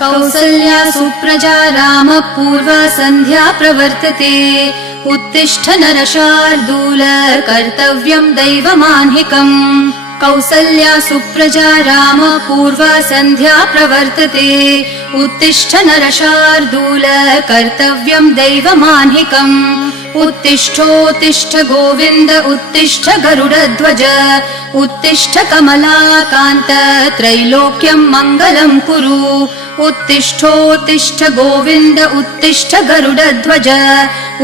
कौसल्या सुप्रजा रामः पूर्वा सन्ध्या प्रवर्तते उत्तिष्ठ नरशार्दूल कर्तव्यं दैवमाह्निकम् कौसल्या सुप्रजा रामः पूर्वा सन्ध्या प्रवर्तते उत्तिष्ठ नरशार्दूल कर्तव्यं दैवमाह्निकम् उत्तिष्ठोत्तिष्ठ गोविन्द उत्तिष्ठ गरुडध्वज उत्तिष्ठ कमलाकान्त त्रैलोक्यं मङ्गलं कुरु उत्तिष्ठोत्तिष्ठ गोविन्द उत्तिष्ठ गरुडध्वज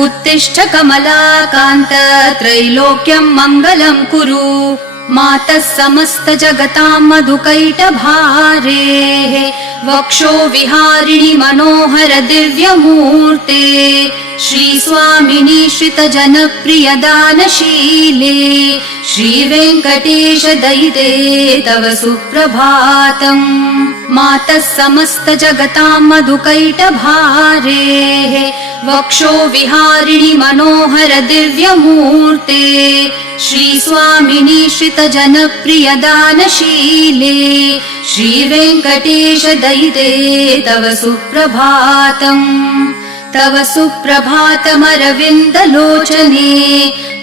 उत्तिष्ठ कमलाकान्त त्रैलोक्यं मङ्गलं कुरु मातः समस्त जगतां मधुकैटभारेः वक्षो विहारिणि मनोहर दिव्यमूर्ते श्रीस्वामिनि श्रितजनप्रिय दानशीले श्रीवेङ्कटेश दयिते तव सुप्रभातम् मातः समस्त जगतां मधुकैटभारेः वक्षो विहारिणि मनोहर दिव्यमूर्ते श्रीस्वामिनि श्रितजनप्रिय दानशीले श्रीवेङ्कटेश दयिते तव सुप्रभातम् तव सुप्रभातमरविन्दलोचने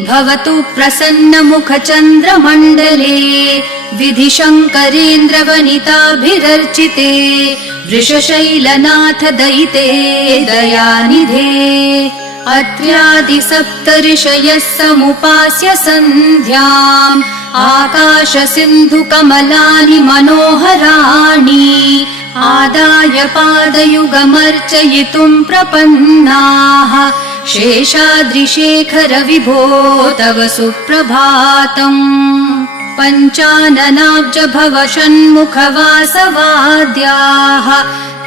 भवतु प्रसन्नमुखचन्द्रमण्डले विधिशङ्करेन्द्रवनिताभिरर्चिते वृषशैलनाथ दयिते दयानिधे अत्र्यादिसप्तऋषयः समुपास्य सन्ध्याम् आकाशसिन्धुकमलानि मनोहराणि आदाय पादयुगमर्चयितुं प्रपन्नाः शेषाद्रिशेखर विभो तव सुप्रभातम् पञ्चाननाब्ज भव षण्मुखवासवाद्याः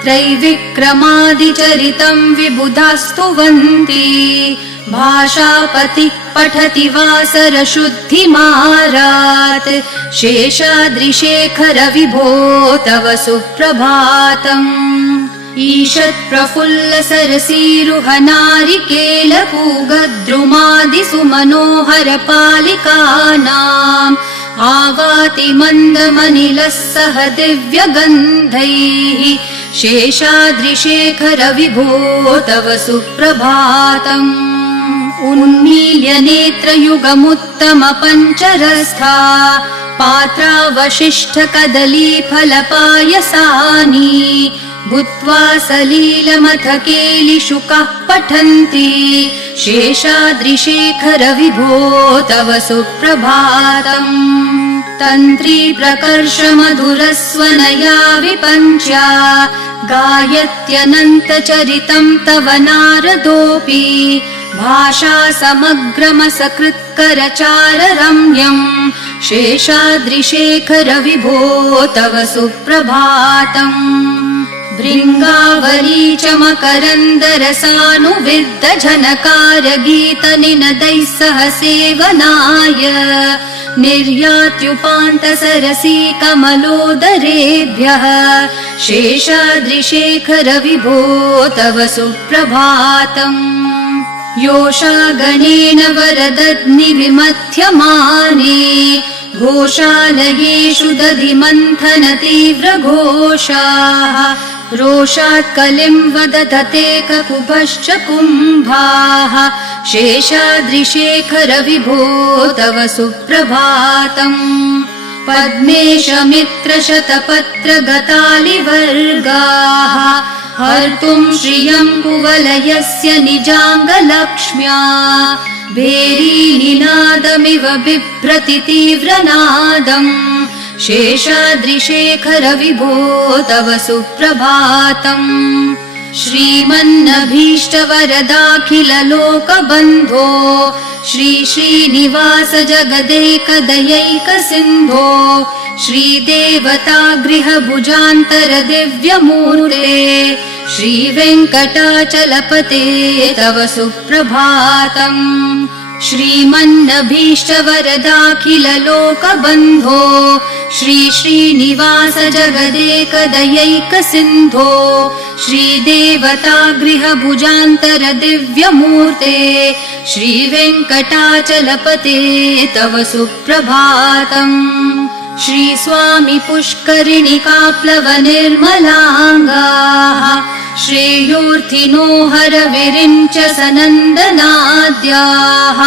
त्रैविक्रमादिचरितं विबुधास्तुवन्ति भाषापतिः पठति वासरशुद्धिमारात् शेषाद्रिशेखर विभो तव सुप्रभातम् ईषत्प्रफुल्ल सरसीरुहनारिकेलपूगद्रुमादिसुमनोहर पालिकानाम् आवाति मन्दमनिलः सह दिव्यगन्धैः शेषाद्रिशेखर विभो तव सुप्रभातम् उन्मील्य नेत्रयुगमुत्तम पञ्चरस्था पात्रावशिष्ठ कदलीफलपायसानि भूत्वा सलीलमथ केलिशुकः पठन्ति शेषाद्रिशेखर विभो तव सुप्रभातम् तन्त्री प्रकर्ष मधुरस्वनया विपञ्च्या गायत्यनन्तचरितं तव नारदोऽपि भाषा समग्रमसकृत्करचार रम्यम् शेषाद्रिशेखर विभो तव सुप्रभातम् भृङ्गावली च मकरन्दरसानुविद्ध झनकार गीतनिनदैः सह सेवनाय निर्यात्युपान्तसरसी कमलोदरेभ्यः शेषाद्रिशेखर विभो तव सुप्रभातम् योषागणेन वरदध्नि विमथ्यमाने घोषालयेषु दधिमन्थन तीव्रघोषाः रोषात् कलिं वदधते ककुभश्च कुम्भाः शेषाद्रिशेखर विभो तव सुप्रभातम् पद्मेश मित्र शतपत्र गतालिवर्गाः हर्तुं श्रियं कुवलयस्य निजाङ्गलक्ष्म्या भेरीनिनादमिव बिभ्रति तीव्रनादम् शेषाद्रिशेखर विभो तव सुप्रभातम् श्रीमन्नभीष्टवरदाखिल लोकबन्धो श्री श्रीनिवास जगदेकदयैक सिन्धो श्रीदेवतागृह भुजान्तर दिव्यमूर्ते श्रीवेङ्कटाचलपते तव सुप्रभातम् श्रीमन्नभीष्टवरदाखिल लोकबन्धो श्री श्रीनिवास जगदेकदयैक सिन्धो श्रीदेवतागृह भुजान्तर दिव्यमूर्ते श्रीवेङ्कटाचलपते तव सुप्रभातम् श्रीस्वामी पुष्करिणिकाप्लवनिर्मलाङ्गाः श्रेयोर्थिनो हरविरिञ्च सनन्दनाद्याः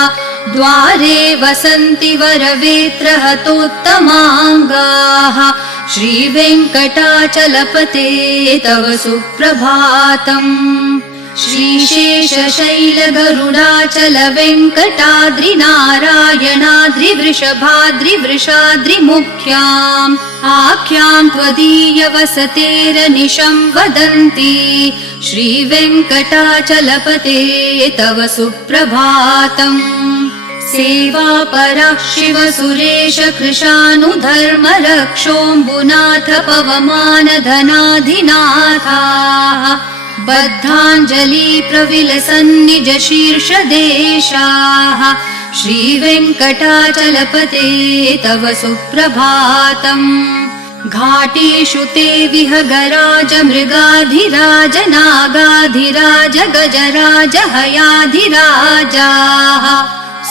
द्वारे वसन्ति वरवेत्रहतोत्तमाङ्गाः श्रीवेङ्कटाचलपते तव सुप्रभातम् श्रीशेषशैलगरुडाचल वेङ्कटाद्रिनारायणाद्रिवृषभाद्रिवृषाद्रिमुख्याम् आख्याम् त्वदीयवसतेरनिशं वदन्ति श्रीवेङ्कटाचलपते तव सुप्रभातम् सेवापरः शिवसुरेश कृशानुधर्मरक्षोऽम्बुनाथ पवमानधनाधिनाथाः बद्धाञ्जलि प्रविलसन्निज शीर्षदेशाः श्रीवेङ्कटाचलपते तव सुप्रभातम् घाटेषु ते विहगराज मृगाधिराज नागाधिराज गजराज हयाधिराजाः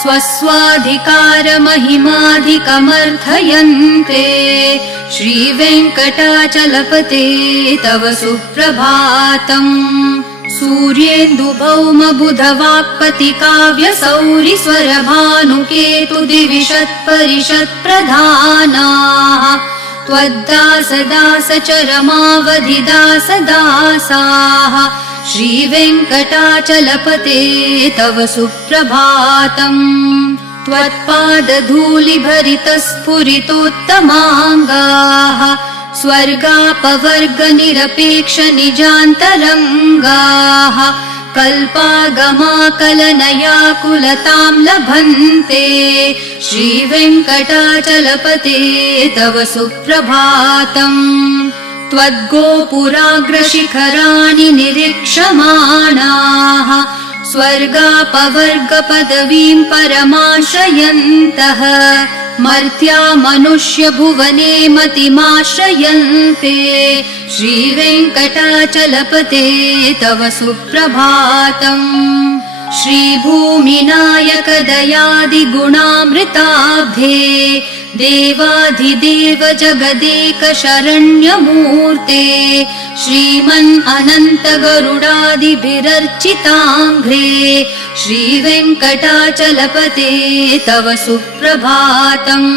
स्वस्वाधिकारमहिमाधिकमर्थयन्ते श्रीवेङ्कटाचलपते तव सुप्रभातम् सूर्येन्दुभौमबुधवाक्पतिकाव्यसौरिस्वरभानुकेतुदिविशत्परिषत्प्रधानाः त्वद्दासदासचरमावधिदासदासाः श्रीवेङ्कटाचलपते तव सुप्रभातम् त्वत्पादधूलिभरितस्फुरितोत्तमाङ्गाः स्वर्गापवर्गनिरपेक्षनिजान्तरङ्गाः कल्पागमाकलनयाकुलताम् लभन्ते श्रीवेङ्कटाचलपते तव सुप्रभातम् त्वद्गोपुराग्रशिखराणि निरीक्षमाणाः स्वर्गापवर्गपदवीम् परमाश्रयन्तः मर्त्या मनुष्यभुवने मतिमाश्रयन्ते श्रीवेङ्कटाचलपते तव सुप्रभातम् श्रीभूमिनायक दयादिगुणामृताब्धे देवाधिदेव जगदेक शरण्यमूर्ते श्रीमन् अनन्त गरुडादिभिरर्चिताङ्घ्रे श्रीवेङ्कटाचलपते तव सुप्रभातम्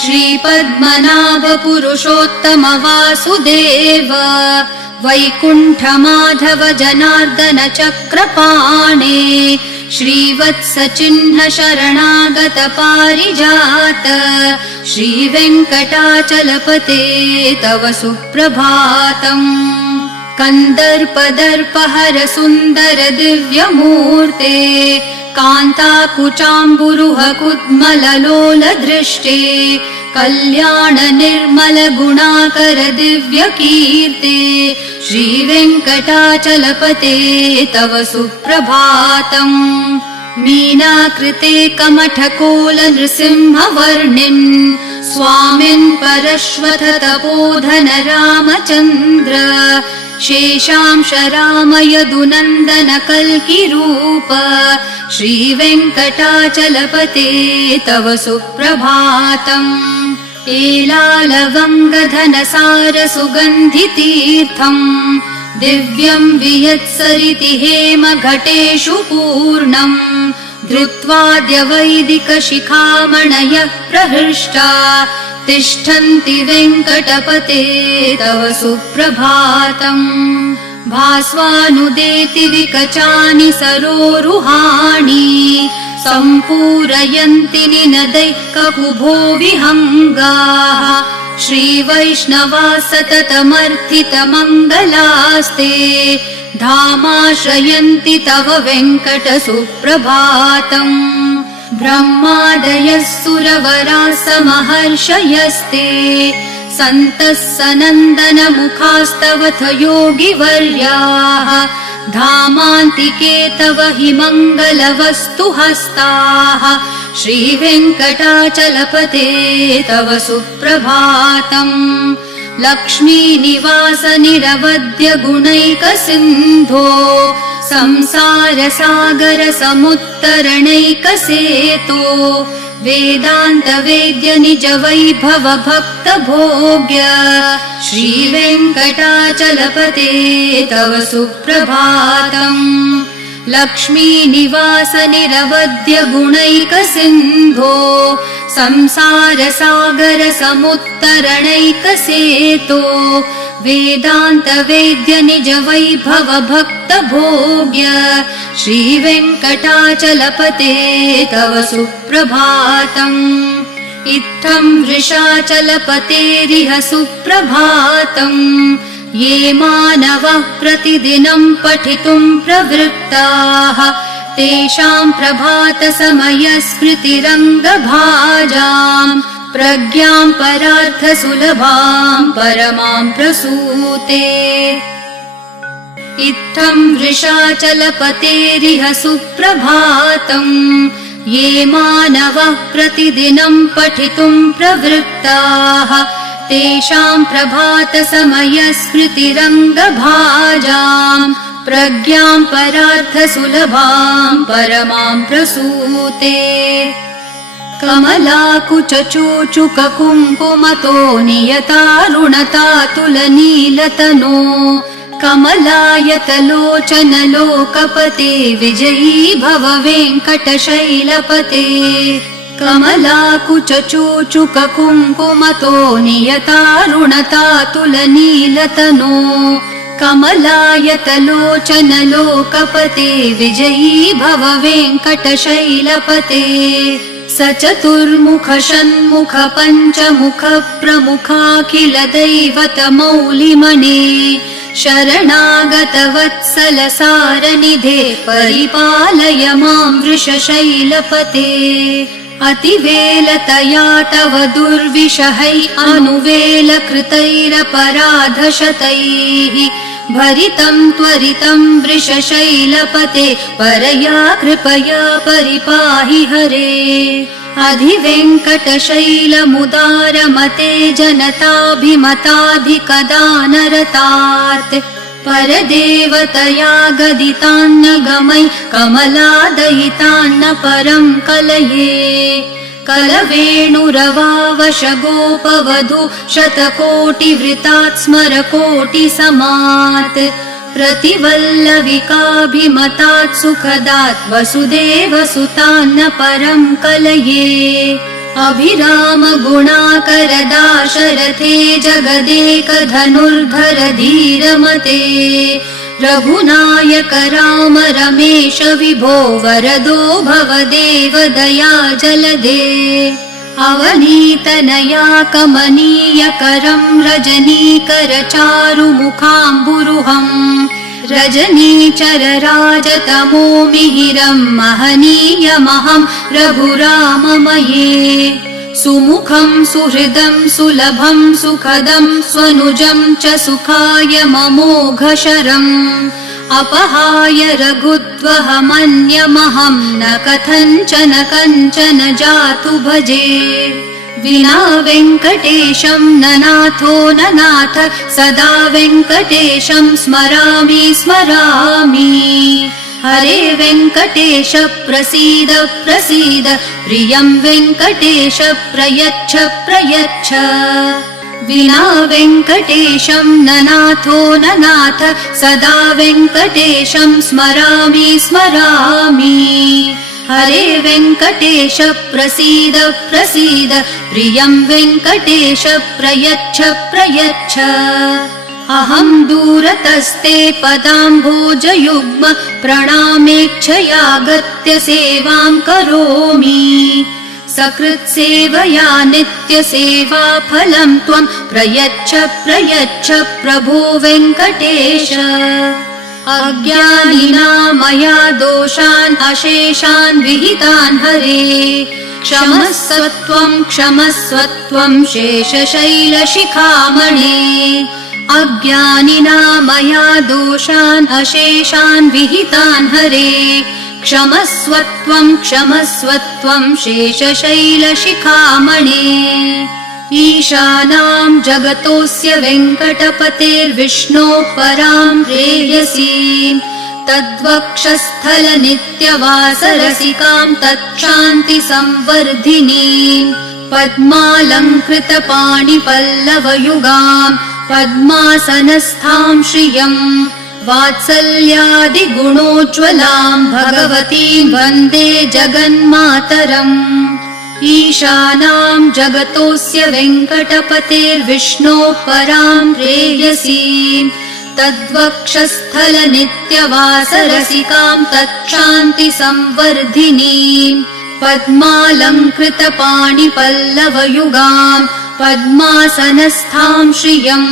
श्रीपद्मनाभ पुरुषोत्तम वासुदेव वैकुण्ठमाधव जनार्दन चक्रपाणे श्रीवत्सचिह्न शरणागत पारिजात श्रीवेङ्कटाचलपते तव सुप्रभातम् कन्दर्पदर्पहर सुन्दर दिव्यमूर्ते कान्ताकुचाम्बुरुह कुड्मललोल दृष्टे कल्याण निर्मल गुणाकर दिव्यकीर्ते श्रीवेङ्कटाचलपते तव सुप्रभातम् मीनाकृते कमठकोल नृसिंहवर्णिन् स्वामिन् परश्वथ तपोधन रामचन्द्र शेषांश राम यदुनन्दन कल्किरूप श्रीवेङ्कटाचलपते तव सुप्रभातम् एलालवङ्गधनसार सुगन्धितीर्थम् दिव्यम् वियत्सरिति हेम घटेषु पूर्णम् धृत्वाद्य वैदिक शिखामणयः प्रहृष्टा तिष्ठन्ति वेङ्कटपते तव सुप्रभातम् भास्वानुदेति विकचानि सरोरुहाणि सम्पूरयन्ति निनदैः ककुभो विहङ्गाः श्रीवैष्णवा सततमर्थितमङ्गलास्ते धामाश्रयन्ति तव वेङ्कट सुप्रभातम् ब्रह्मादयः सुरवराः समहर्षयस्ते सन्तः सनन्दन मुखास्तवथ योगिवर्याः धामान्तिके तव हि मङ्गलवस्तु हस्ताः श्रीवेङ्कटाचलपते तव सुप्रभातम् लक्ष्मीनिवास निरवद्य गुणैक सिन्धो संसार सागर समुत्तरणैक सेतो वेदान्तवेद्य निज वैभव भक्त भोग्य श्रीवेङ्कटाचलपते तव सुप्रभातम् लक्ष्मी निवास निरवध्य गुणैक सिन्धो संसार सागर समुत्तरणैक सेतो वेदांत वेद्य निज वैभव भक्त भोग्य श्रीवेङ्कटाचलपते तव सुप्रभातम् इत्थं वृषाचलपतेरिह सुप्रभातम् ये मानवः प्रतिदिनं पठितुं प्रवृत्ताः तेषां प्रभातसमयस्मृतिरङ्गभाजाम् प्रज्ञां परार्थसुलभां परमां प्रसूते इत्थं वृषाचलपतेरिह सुप्रभातम् ये मानवः प्रतिदिनं पठितुं प्रवृत्ताः तेषां प्रभातसमयस्मृतिरङ्गभाजाम् प्रज्ञां परार्थसुलभां परमां प्रसूते कमलाकुचूचुककुङ्कुमतो नियतारुणतातुलनीलतनो कमलायतलोचन लोकपते विजयी भव वेङ्कटशैलपते कमलाकुचूचुककुङ्कुमतो नियतारुणतातुलनीलतनो कमलायतलोचन लोकपते विजयी भव वेङ्कटशैलपते स चतुर्मुख षण्मुख पञ्चमुख प्रमुखाखिल दैवतमौलिमणे शरणागत वत्सल सारनिधे परिपालय मां वृषशैलपते अतिवेलतया तव दुर्विषहै अनुवेल कृतैरपराधशतैः भरितं त्वरितं वृषशैलपते परया कृपया परिपाहि हरे अधिवेङ्कटशैलमुदारमते जनताभिमताधिकदानरतात् परदेवतया गदितान्नगमै कमलादयितान्न परं कलये कलवेणुरवावश गोपवधू शतकोटिवृतात् स्मरकोटिसमात् प्रतिवल्लविकाभिमतात् सुखदात् वसुदेवसुतान्न परं कलये अभिराम गुणाकर दाशरथे जगदेक धनुर्धर धीरमते रघुनायक राम रमेश विभो वरदो भवदेव दया जलदे अवनीतनया कमनीयकरं रजनीकर चारुमुखाम्बुरुहम् रजनीचर राजतमो मिहिरं महनीयमहं रघुराममये सुमुखं सुहृदं सुलभं सुखदं स्वनुजं च सुखाय ममोघशरम् अपहाय रघुत्वहमन्यमहं न कथञ्चन कञ्चन जातु भजे विना वेङ्कटेशं न नाथो न नाथ सदा वेङ्कटेशं स्मरामि स्मरामि हरे वेङ्कटेश प्रसीद प्रसीद प्रियं वेङ्कटेश प्रयच्छ प्रयच्छ विना वेङ्कटेशं न नाथो न नाथ सदा वेङ्कटेशं स्मरामि स्मरामि हरे वेङ्कटेश प्रसीद प्रसीद प्रियं वेङ्कटेश प्रयच्छ प्रयच्छ अहं दूरतस्ते पदाम्भोजयुग्म प्रणामेच्छयागत्य सेवां करोमि सकृत्सेवया नित्यसेवा फलं त्वं प्रयच्छ प्रयच्छ प्रभो वेङ्कटेश अज्ञानिना मया दोषान् अशेषान् विहितान् हरे क्षमस्व त्वं शेषशैलशिखामणे अज्ञानिना मया दोषान् अशेषान् विहितान् हरे क्षमस्व त्वं शेषशैलशिखामणे ईशानां जगतोऽस्य वेङ्कटपतेर्विष्णोः परां प्रेयसीं तद्वक्षस्थलनित्यवासरसिकां तच्छान्तिसंवर्धिनीम् पद्मालङ्कृतपाणिपल्लवयुगां पद्मासनस्थां श्रियम् वात्सल्यादिगुणोज्ज्वलां भगवतीं वन्दे जगन्मातरम् ईशानां जगतोऽस्य वेङ्कटपतेर्विष्णोः परां प्रेयसीम् तद्वक्षस्थलनित्यवासरसिकां तच्छान्तिसंवर्धिनीम् पद्मालङ्कृतपाणिपल्लवयुगां पद्मासनस्थां श्रियम्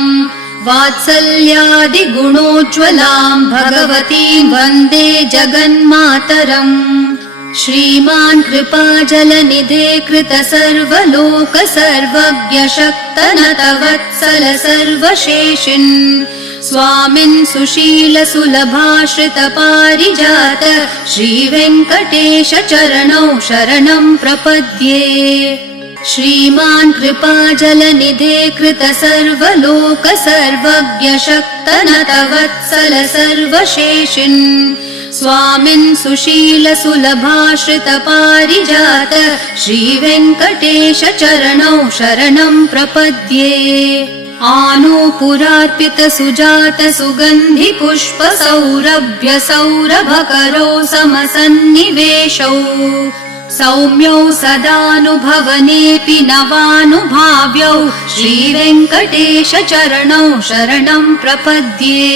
वात्सल्यादिगुणोज्ज्वलां भगवतीं वन्दे जगन्मातरम् श्रीमान् कृपाजलनिधे कृतसर्वलोकसर्वज्ञ शक्तनतवत्सल सर्वशेषिन् स्वामिन् सुशीलसुलभाश्रितपारिजात श्रीवेङ्कटेश चरणौ शरणं प्रपद्ये श्रीमान् कृपाजलनिधे कृतसर्वलोकसर्वज्ञ शक्तनतवत्सल सर्वशेषिन् स्वामिन् सुशीलसुलभाश्रितपारिजात श्रीवेङ्कटेश चरणौ शरणं प्रपद्ये आनूपुरार्पितसुजात सुगन्धिपुष्पसौरभ्य सौरभकरौ समसन्निवेशौ सौम्यौ सदानुभवनेऽपि नवानुभाव्यौ श्रीवेङ्कटेश चरणौ शरणं प्रपद्ये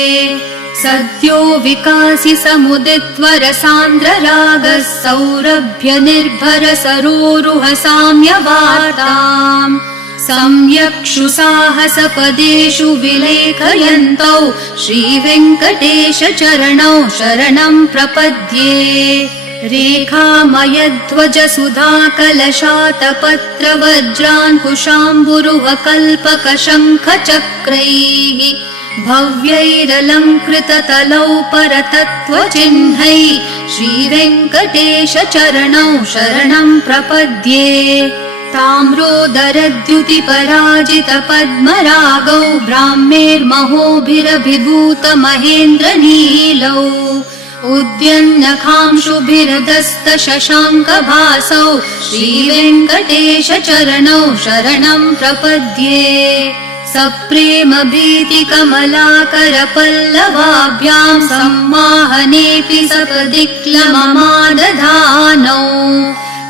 सद्यो विकासि समुदित्वरसान्द्ररागः सौरभ्य निर्भर सरोरुह साम्यवार्ताम् सम्यक्षु साहसपदेषु विलेखयन्तौ श्रीवेङ्कटेश चरणौ शरणं प्रपद्ये रेखामयध्वज सुधाकलशातपत्रवज्राङ्कुशाम्बुरुहकल्पकशङ्खचक्रैः भव्यैरलङ्कृततलौ परतत्त्वचिह्नैः श्रीवेङ्कटेश चरणौ शरणं प्रपद्ये ताम्रोदरद्युतिपराजितपद्मरागौ ब्राह्मेर्महोभिरभिभूतमहेन्द्रनीलौ उद्यन्नखांशुभिरदस्तशशाङ्कभासौ श्रीवेङ्कटेश चरणौ शरणं प्रपद्ये सप्रेमभीतिकमलाकरपल्लवाभ्यां सम्माहनेऽपि सपदिक्लममादधानौ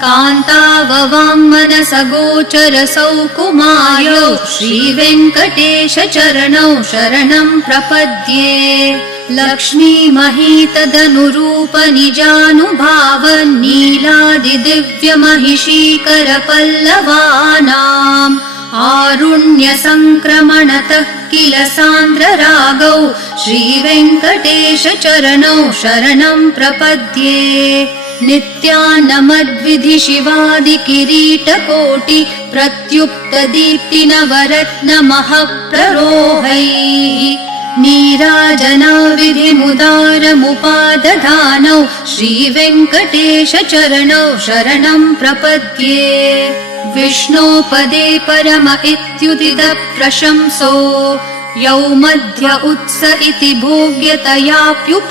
कान्ताववाङ्मनसगोचरसौ कुमार्यौ श्रीवेङ्कटेश चरणौ शरणं प्रपद्ये लक्ष्मीमहीतदनुरूपनिजानुभावन्नीलादिदिव्यमहिषीकरपल्लवानाम् आरुण्यसङ्क्रमणतः किल सान्द्ररागौ श्रीवेङ्कटेश चरणौ शरणं प्रपद्ये नित्यानमद्विधि शिवादिकिरीटकोटि प्रत्युक्तदीप्तिनवरत्नमःप्ररोहैः नीराजनाविधिमुदारमुपादधानौ श्रीवेङ्कटेश चरणौ शरणं प्रपद्ये विष्णोपदे परम इत्युदितः प्रशंसो यौ मध्य उत्स इति भोग्यतयाप्युपातौ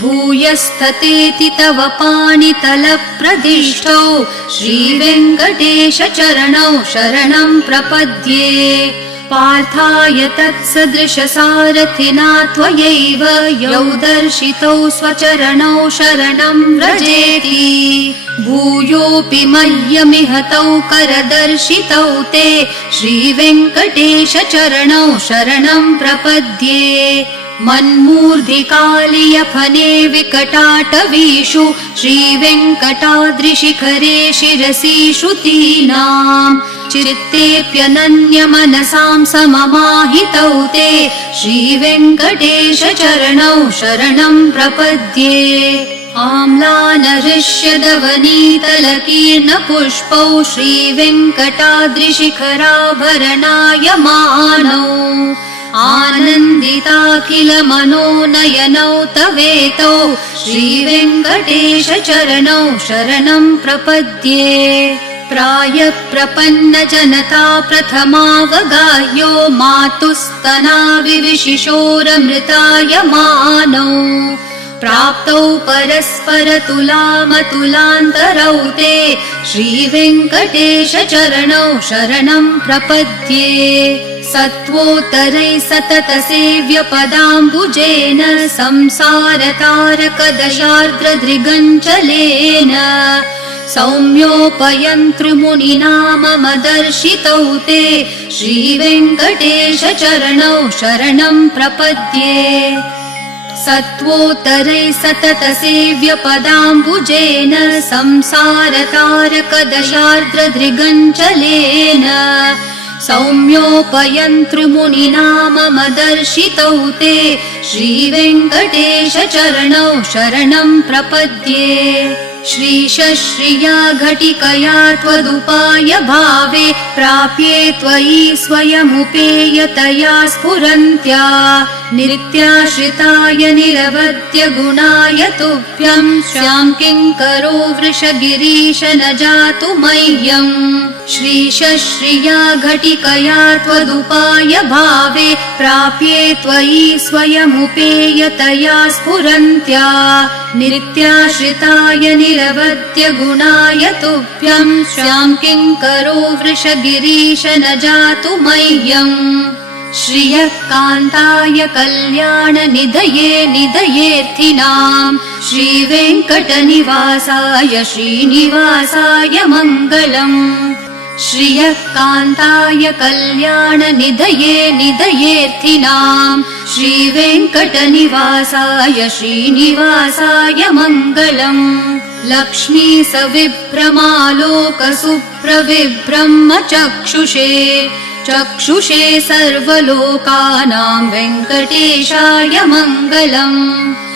भूयस्ततेति तव पाणितलप्रदिष्टौ श्रीवेङ्कटेश चरणौ शरणं प्रपद्ये पार्थाय तत्सदृशसारथिना त्वयैव यौ दर्शितौ स्वचरणौ शरणं व्रजेति भूयोऽपि मह्यमिह तौ करदर्शितौ ते श्रीवेङ्कटेश चरणौ शरणं प्रपद्ये मन्मूर्धिकालियफने विकटाटवीषु श्रीवेङ्कटाद्रिशिखरे शिरसि श्रुतीनाम् चित्तेऽप्यनन्यमनसां सममाहितौ ते श्रीवेङ्कटेश चरणौ शरणं प्रपद्ये आम्लानहृष्यदवनीतलकीर्णपुष्पौ श्रीवेङ्कटाद्रिशिखराभरणायमानौ आनन्दिताखिलमनोनयनौ तवेतौ श्रीवेङ्कटेश चरणौ शरणं प्रपद्ये प्रायप्रपन्नजनता प्रथमावगाह्यो मातुस्तनाविविशिशोरमृतायमानौ प्राप्तौ परस्परतुलामतुलान्तरौ ते श्रीवेङ्कटेशचरणौ शरणं प्रपद्ये सत्वोत्तरैः सततसेव्यपदाम्बुजेन संसारतारकदशार्द्रदृगञ्चलेन सौम्योपयन्तृमुनिना मम दर्शितौ ते श्रीवेङ्कटेशचरणौ शरणं प्रपद्ये सत्वोत्तरैः सततसेव्यपदाम्बुजेन संसारतारकदशार्द्रदृगञ्चलेन सौम्योपयन्तृमुनिना मम दर्शितौ ते श्रीवेङ्कटेशचरणौ शरणं प्रपद्ये श्रीशश्रिया घटिकया त्वदुपाय भावे प्राप्ये त्वयि स्वयमुपेयतया स्फुरन्त्या नित्याश्रिताय निरवद्य गुणाय तुभ्यं स्यां किङ्करो वृषगिरीश न जातु मह्यम् श्रीशश्रिया घटिकया त्वदुपाय भावे प्राप्ये त्वयि स्वयमुपेयतया स्फुरन्त्या नित्याश्रिताय निरवद्य गुणाय तुभ्यं स्यां किङ्करो वृषगिरीश न जातु मह्यम् श्रियः कान्ताय कल्याणनिधये निधयेऽर्थिनां श्रीवेङ्कटनिवासाय श्रीनिवासाय मङ्गलम् श्रियः कान्ताय कल्याणनिधये निधयेऽर्थिनां श्रीवेङ्कटनिवासाय श्रीनिवासाय मङ्गलम् लक्ष्मी सविभ्रमालोकसुप्रविभ्रमचक्षुषे चक्षुषे सर्वलोकानां वेङ्कटेशाय मङ्गलम्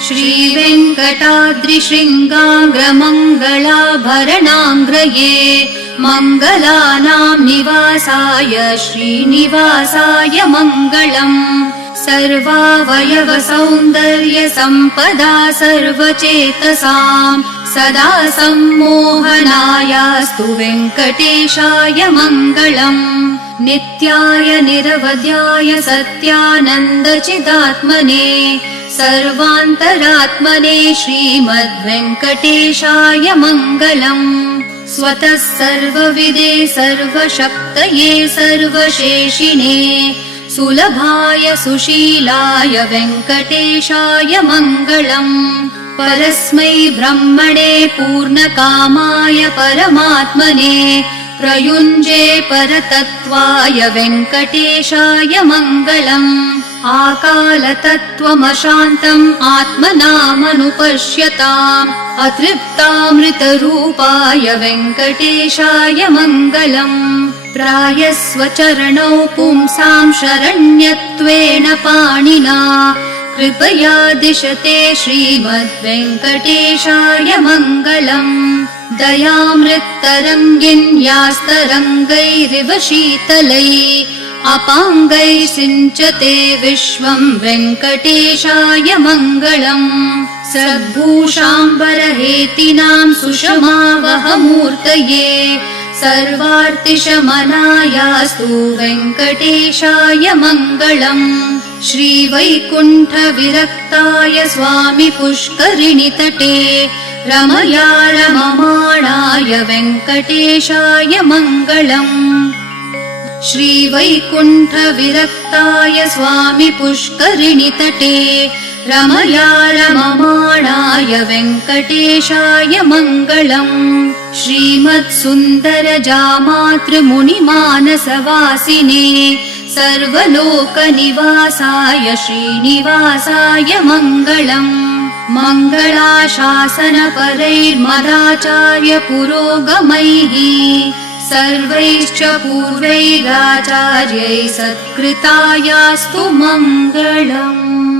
श्रीवेङ्कटाद्रिशृङ्गाग्रमङ्गलाभरणाङ्ग्रये मङ्गलानां निवासाय श्रीनिवासाय मङ्गलम् सर्वावयवसौन्दर्यसम्पदा सर्वचेतसां सदा सम्मोहनायास्तु वेङ्कटेशाय मङ्गलम् नित्याय निरवध्याय सत्यानन्दचिदात्मने सर्वान्तरात्मने श्रीमद्वेङ्कटेशाय मङ्गलम् स्वतः सर्वविदे सर्वशक्तये सर्वशेषिणे सुलभाय सुशीलाय वेङ्कटेशाय मङ्गलम् परस्मै ब्रह्मणे पूर्णकामाय परमात्मने प्रयुञ्जे परतत्त्वाय वेङ्कटेशाय मङ्गलम् आकालतत्त्वमशान्तम् आत्मनामनुपश्यताम् अतृप्तामृतरूपाय वेङ्कटेशाय मङ्गलम् प्रायस्वचरणौ पुंसां शरण्यत्वेन पाणिना कृपया दिशते श्रीमद्वेङ्कटेशाय मङ्गलम् दयामृत्तरङ्गिन्यास्तरङ्गैरिव शीतलैः अपाङ्गैः सिञ्चते विश्वं वेङ्कटेशाय मङ्गलम् सद्भूषाम्बरहेतिनां सुषमावहमूर्तये सर्वार्तिशमनायास्तु वेङ्कटेशाय मङ्गलम् श्रीवैकुण्ठविरक्ताय स्वामि पुष्करिणीतटे रमया रममाणाय वेङ्कटेशाय मङ्गलम् श्रीवैकुण्ठविरक्ताय स्वामि पुष्करिणीतटे रमया रममाणाय वेङ्कटेशाय मङ्गलम् श्रीमत्सुन्दरजामातृमुनिमानसवासिने सर्वलोकनिवासाय श्रीनिवासाय मङ्गलम् मङ्गलाशासनपरैर्मदाचार्य पुरोगमैः सर्वैश्च पूर्वैराचार्यैः सत्कृतायास्तु मङ्गलम्।